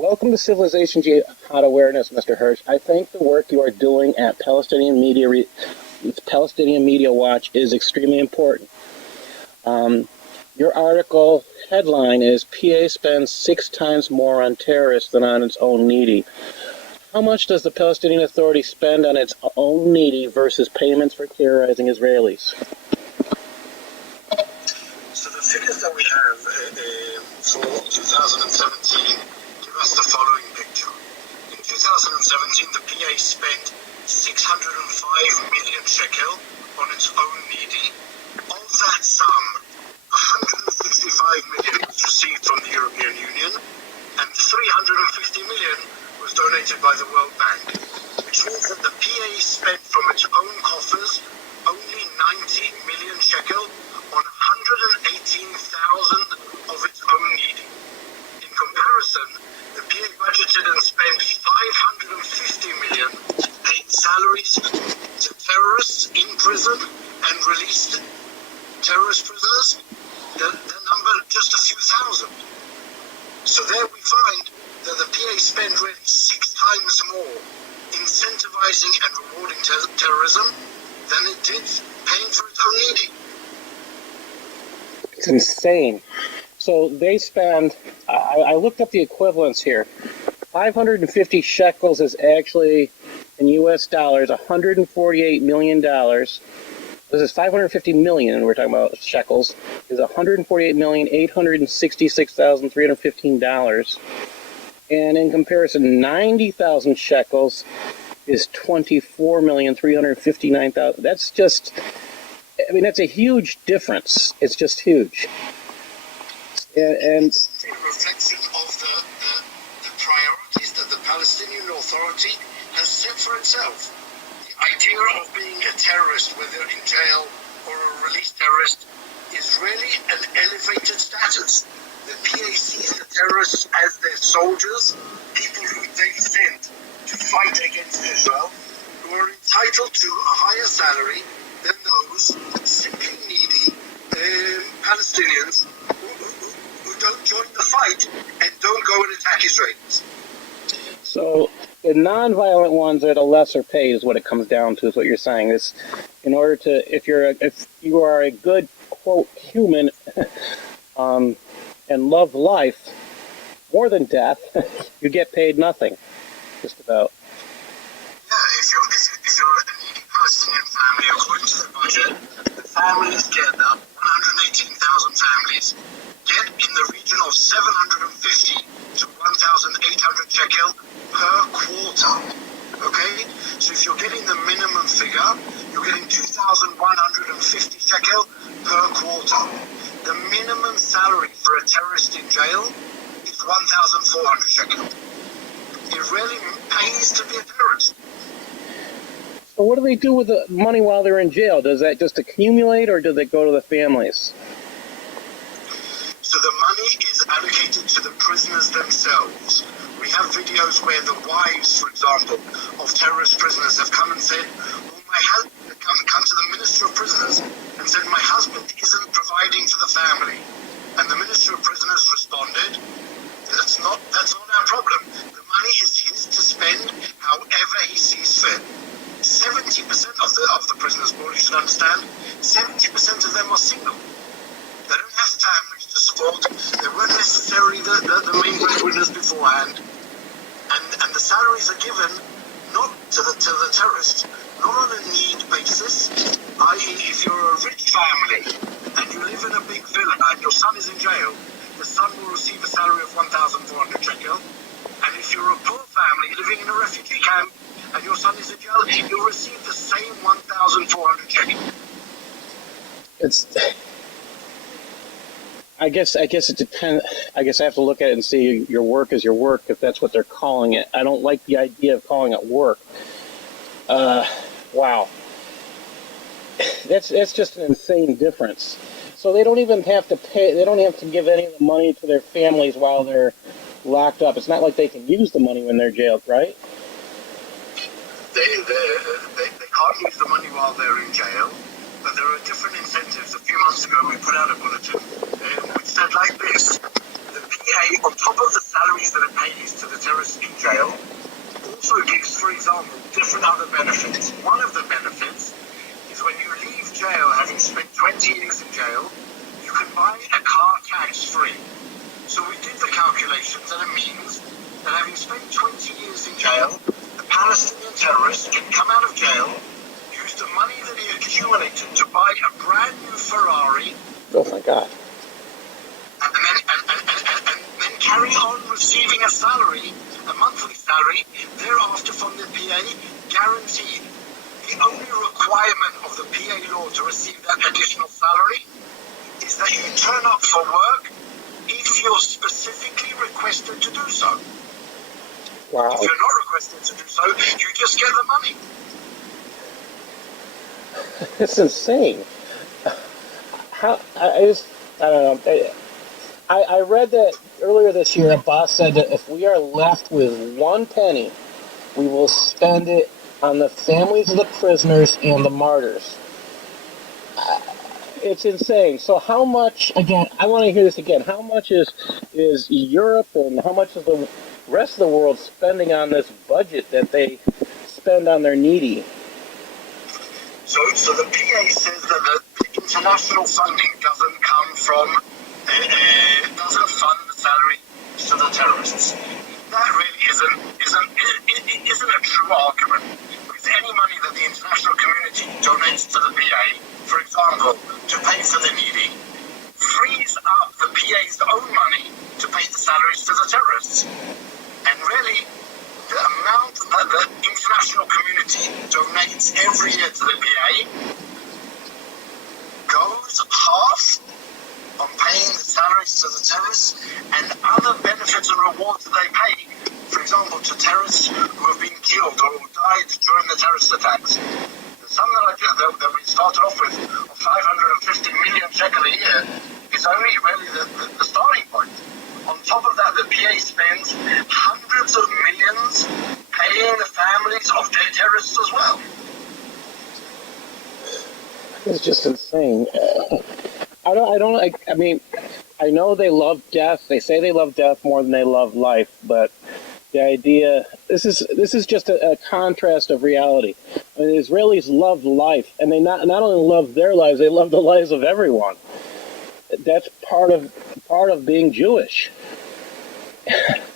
Welcome to Civilization Jihad Awareness, Mr. Hirsch. I think the work you are doing at Palestinian Media Watch is extremely important. Your article headline is PA spends 6 times more on terrorists than on its own needy. How much does the Palestinian Authority spend on its own needy versus payments for terrorizing Israelis? So the figures that we have for 2017 give us the following picture. In 2017, the PA spent 605 million shekel on its own needy. Of that sum, 165 million was received from the European Union, and 350 million was donated by the World Bank, which means that the PA spent from its own coffers only 90 million shekel on 118,000 of its own needy. In comparison, the PA budgeted and spent 550 million paying salaries to terrorists in prison and released terrorist prisoners. The number just a few thousand. So there we find that the PA spend really 6 times more incentivizing and rewarding terrorism than it did paying for its own needy. It's insane. So they spend, I looked up the equivalents here. 550 shekels is actually, in US dollars, $148 million. This is 550 million, we're talking about shekels, is $148,866,315. And in comparison, 90,000 shekels is 24,359,000. That's just, I mean, that's a huge difference. It's just huge. And it's a reflection of the priorities that the Palestinian Authority has set for itself. The idea of being a terrorist, whether in jail or a released terrorist, is really an elevated status. The PA sees the terrorists as their soldiers, people who they send to fight against Israel, who are entitled to a higher salary than those simply needy Palestinians who don't join the fight and don't go and attack Israelis. so the non-violent ones are the lesser paid, is what it comes down to, is what you're saying. Is in order to, if you are a good, quote, human, and love life more than death, you get paid nothing, just about. Yeah, if you're a needy Palestinian family, according to the budget, the families get that 118,000 families get in the region of 750 to 1,800 shekel per quarter. Okay, so if you're getting the minimum figure, you're getting 2,150 shekel per quarter. The minimum salary for a terrorist in jail is 1,400 shekel. It really pays to be a terrorist. So what do they do with the money while they're in jail? Does that just accumulate, or does it go to the families? So the money is allocated to the prisoners themselves. We have videos where the wives, for example, of terrorist prisoners have come and said, well, my husband, come to the Minister of Prisoners and said, my husband isn't providing for the family. And the Minister of Prisoners responded, that's not our problem. The money is his to spend however he sees fit. 70% of the prisoners, you should understand, 70% of them are single. They don't have families to support. They weren't necessarily the main breadwinners beforehand. And the salaries are given not to the terrorists, not on a need basis, i.e. if you're a rich family and you live in a big villa and your son is in jail, the son will receive a salary of 1,400 shekel. And if you're a poor family living in a refugee camp and your son is in jail, you'll receive the same 1,400 shekel. I guess it depends. I guess I have to look at it and see your work is your work, if that's what they're calling it. I don't like the idea of calling it work. Wow. That's just an insane difference. So they don't even have to pay, they don't have to give any of the money to their families while they're locked up. It's not like they can use the money when they're jailed, right? They can't use the money while they're in jail, but there are different incentives. A few months ago we put out a bulletin which said like this: the PA, on top of the salaries that it pays to the example, different other benefits. One of the benefits is when you leave jail, having spent 20 years in jail, you can buy a car tax-free. So we did the calculations, and it means that having spent 20 years in jail, the Palestinian terrorist can come out of jail, use the money that he accumulated to buy a brand new Ferrari. Oh my God. And then carry on receiving a salary, a monthly salary, thereafter from the PA, guaranteed. The only requirement of the PA law to receive that additional salary is that you turn up for work if you're specifically requested to do so. Wow. If you're not requested to do so, you just get the money. It's insane. I don't know. I read that earlier this year, a boss said that if we are left with one penny, we will spend it on the families of the prisoners and the martyrs. It's insane. So how much, again, I want to hear this again, how much is Europe and how much is the rest of the world spending on this budget that they spend on their needy? So the PA says that the international funding doesn't come from, doesn't fund the salary to the terrorists. That really isn't a true argument. Because any money that the international community donates to the PA, for example, to pay for the needy, frees up the PA's own money to pay the salaries to the terrorists. And really, the amount that the international community donates every year to the PA goes half on paying the salaries to the terrorists and other benefits and rewards that they pay. For example, to terrorists who have been killed or who died during the terrorist attacks. The sum that we started off with of 550 million shekel a year is only really the starting point. On top of that, the PA spends hundreds of millions paying the families of terrorists as well. It's just insane. I mean, I know they love death. They say they love death more than they love life, but the idea, this is just a contrast of reality. I mean, the Israelis love life, and they not only love their lives, they love the lives of everyone. That's part of being Jewish.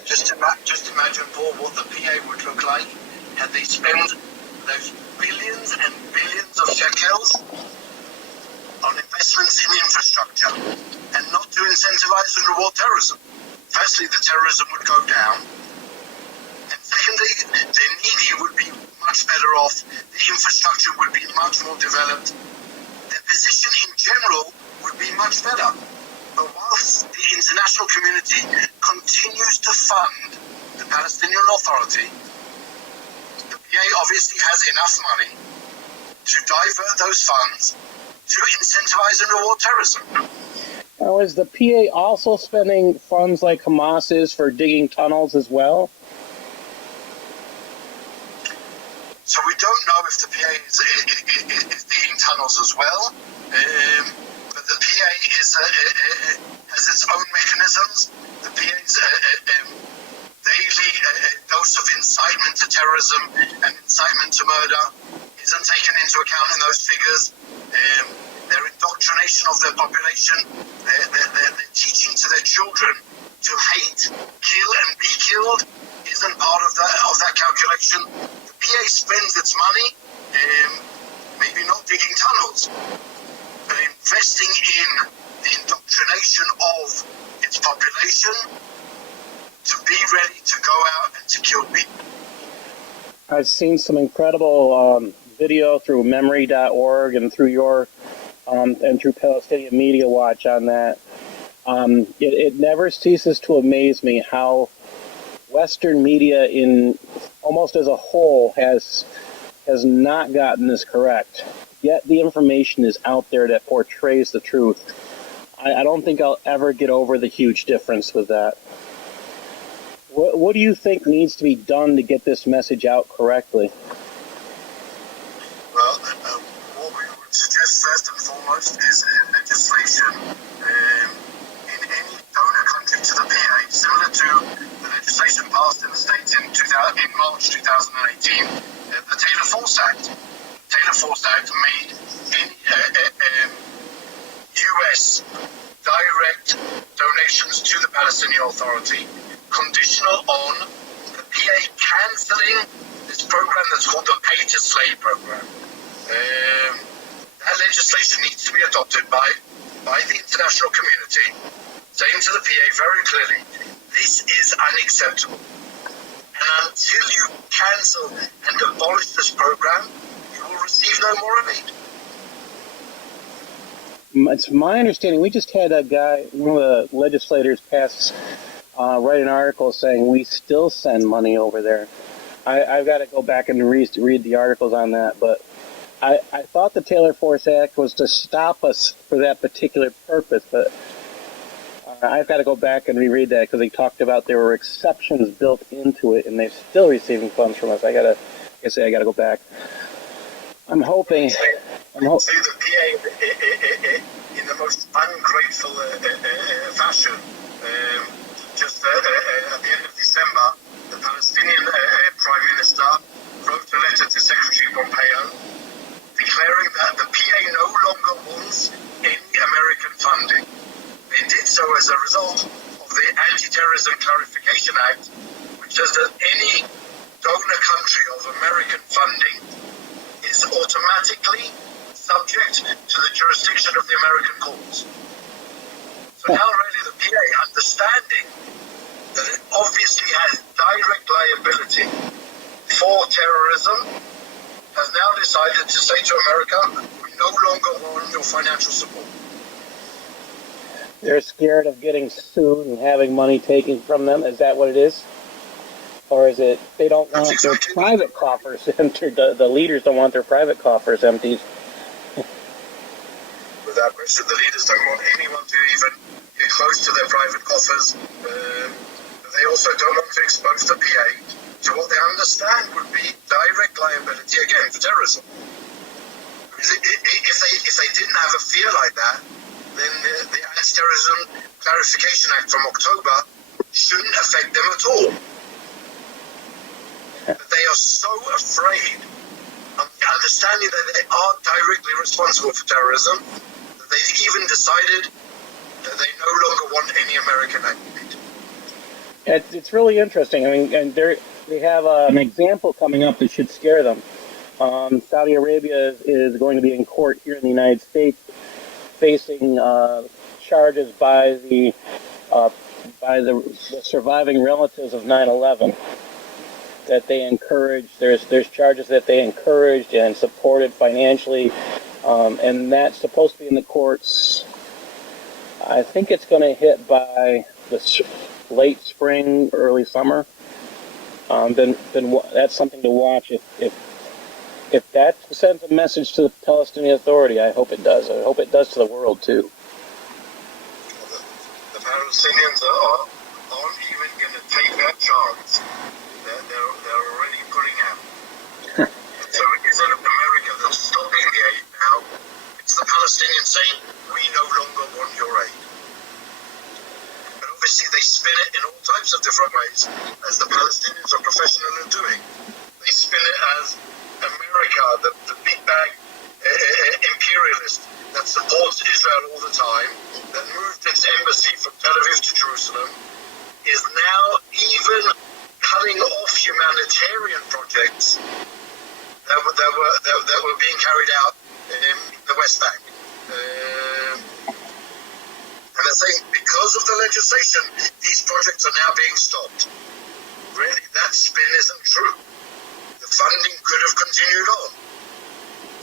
Just imagine, Paul, what the PA would look like had they spent those billions and billions of shekels on investments in infrastructure and not to incentivize and reward terrorism. Firstly, the terrorism would go down. And secondly, the needy would be much better off. The infrastructure would be much more developed. Their position in general would be much better. But whilst the international community continues to fund the Palestinian Authority, the PA obviously has enough money to divert those funds to incentivize and reward terrorism. Now, is the PA also spending funds like Hamas is for digging tunnels as well? So we don't know if the PA is digging tunnels as well. But the PA has its own mechanisms. The PA's daily dose of incitement to terrorism and incitement to murder isn't taken into account in those figures. Their indoctrination of their population, their teaching to their children to hate, kill, and be killed isn't part of that calculation. The PA spends its money, maybe not digging tunnels, but investing in the indoctrination of its population to be ready to go out and to kill people. I've seen some incredible video through memory.org and through your and through Palestinian Media Watch on that. It never ceases to amaze me how Western media in almost as a whole has not gotten this correct. Yet the information is out there that portrays the truth. I don't think I'll ever get over the huge difference with that. What do you think needs to be done to get this message out correctly? Well, what we would suggest first and foremost is legislation in any donor country to the PA, similar to the legislation passed in the States in in March 2018, the Taylor Force Act. Taylor Force Act made any U.S. direct donations to the Palestinian Authority conditional on the PA cancelling this program that's called the Pay to Slay program. That legislation needs to be adopted by the international community, saying to the PA very clearly, this is unacceptable. And until you cancel and abolish this program, you will receive no more aid. It's my understanding, we just had a guy, one of the legislators write an article saying we still send money over there. I've got to go back and read the articles on that, but I thought the Taylor Force Act was to stop us for that particular purpose, but I've got to go back and reread that because they talked about there were exceptions built into it, and they're still receiving funds from us. I got to go back. I'm hoping. See the PA in the most ungrateful fashion. Just at the end of December, the Palestinian Prime Minister wrote a letter to Secretary Pompeo declaring that the PA no longer wants any American funding. They did so as a result of the Anti-Terrorism Clarification Act, which says that any donor country of American funding is automatically subject to the jurisdiction of the American courts. So now really the PA, understanding that it obviously has direct liability for terrorism, has now decided to say to America, we no longer want your financial support. They're scared of getting sued and having money taken from them. Is that what it is? Or is it they don't want their private coffers emptied? The leaders don't want their private coffers emptied. Without question, the leaders don't want anyone to even get close to their private coffers. They also don't want to expose the PA to what they understand would be direct liability, again, for terrorism. Because if they didn't have a fear like that, then the Anti-Terrorism Clarification Act from October shouldn't affect them at all. But they are so afraid of understanding that they are directly responsible for terrorism that they've even decided that they no longer want any American aid. It's really interesting. I mean, and they have an example coming up that should scare them. Saudi Arabia is going to be in court here in the United States, facing charges by the surviving relatives of 9/11 that they encouraged. There's charges that they encouraged and supported financially, and that's supposed to be in the courts. I think it's going to hit by the late spring, early summer. Then that's something to watch. If that sends a message to the Palestinian Authority, I hope it does. I hope it does to the world too. The Palestinians aren't even going to take that chance. They're already putting out. So it isn't America that's stopping the aid now. It's the Palestinians saying, we no longer want your aid. But obviously they spin it in all types of different ways, as the Palestinians are professional in doing. They spin it as America, the big bag imperialist that supports Israel all the time, that moved its embassy from Tel Aviv to Jerusalem, is now even cutting off humanitarian projects that were being carried out in the West Bank. And they're saying because of the legislation, these projects are now being stopped. Really, that spin isn't true. The funding could have continued on.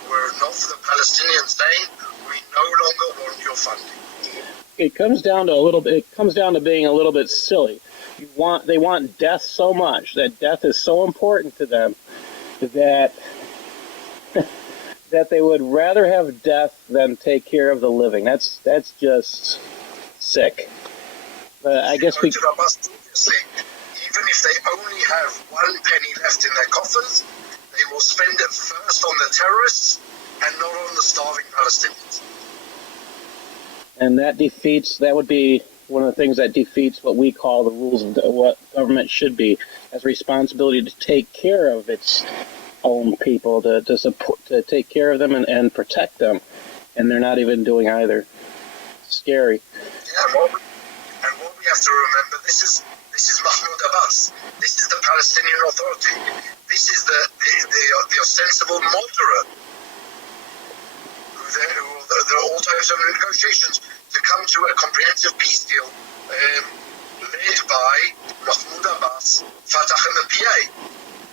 Were it not for the Palestinians saying, we no longer want your funding. It comes down to being a little bit silly. They want death so much, that death is so important to them, that that they would rather have death than take care of the living. That's just sick. But I guess even if they only have 1 penny left in their coffers, they will spend it first on the terrorists and not on the starving Palestinians. And that would be one of the things that defeats what we call the rules of what government should be, as responsibility to take care of its own people, to support, to take care of them and protect them, and they're not even doing either. Scary. Yeah, and what we have to remember, this is Mahmoud Abbas. This is the Palestinian Authority. This is the ostensible moderate. There are all types of negotiations to come to a comprehensive peace deal led by Mahmoud Abbas, Fatah and the PA.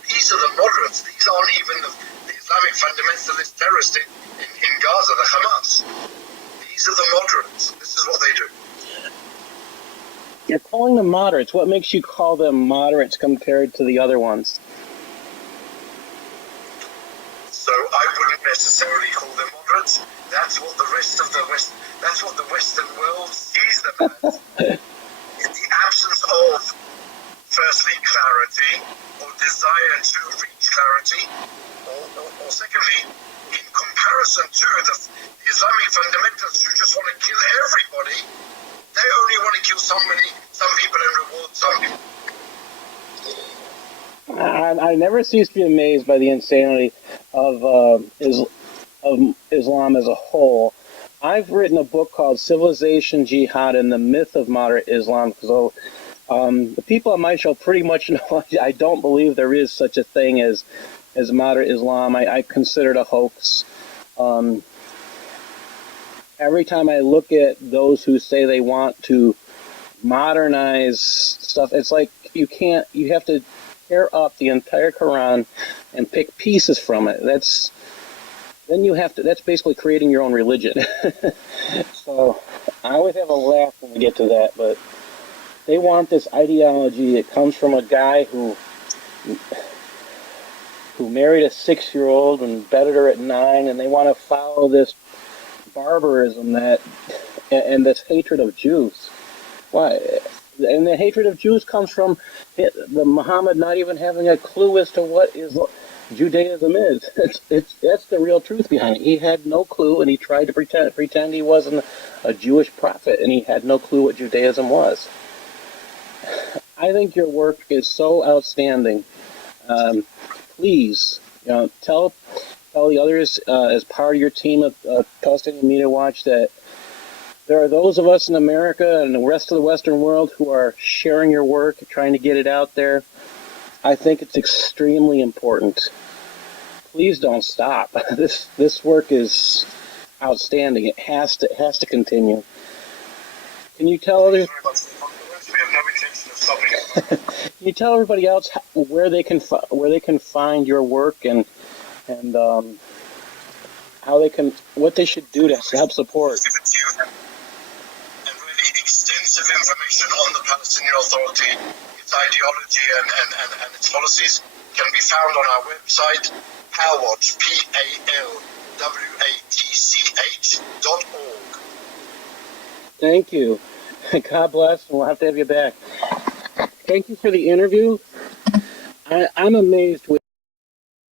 These are the moderates. These aren't even the Islamic fundamentalist terrorists in Gaza, the Hamas. These are the moderates. This is what they do. You're calling them moderates. What makes you call them moderates compared to the other ones? So I wouldn't necessarily call them moderates. That's what the rest of the West. That's what the Western world sees them as. In the absence of, firstly, clarity or desire to reach clarity, or secondly, in comparison to the Islamic fundamentalists who just want to kill everybody, they only want to kill some people and reward some people. I never cease to be amazed by the insanity of Islam as a whole. I've written a book called Civilization, Jihad, and the Myth of Moderate Islam. So the people on my show pretty much know I don't believe there is such a thing as moderate Islam. I consider it a hoax. Every time I look at those who say they want to modernize stuff, it's like you have to tear up the entire Quran and pick pieces from it. That's basically creating your own religion. So I always have a laugh when we get to that, but they want this ideology. It comes from a guy who married a 6-year-old and bedded her at 9, and they want to follow this barbarism and this hatred of Jews. Why? And the hatred of Jews comes from the Muhammad not even having a clue as to what Judaism is. That's the real truth behind it. He had no clue, and he tried to pretend he wasn't a Jewish prophet, and he had no clue what Judaism was. I think your work is so outstanding. Please, tell the others as part of your team of Palestinian Media Watch that there are those of us in America and the rest of the Western world who are sharing your work, trying to get it out there. I think it's extremely important. Please don't stop. This work is outstanding. It has to continue. Can you tell others? Can you tell everybody else where they can find your work and what they should do to help support? And really extensive information on the Palestinian Authority, its ideology and its policies can be found on our website, Palwatch, PALWATCH.org. Thank you. God bless, and we'll have to have you back. Thank you for the interview. I'm amazed with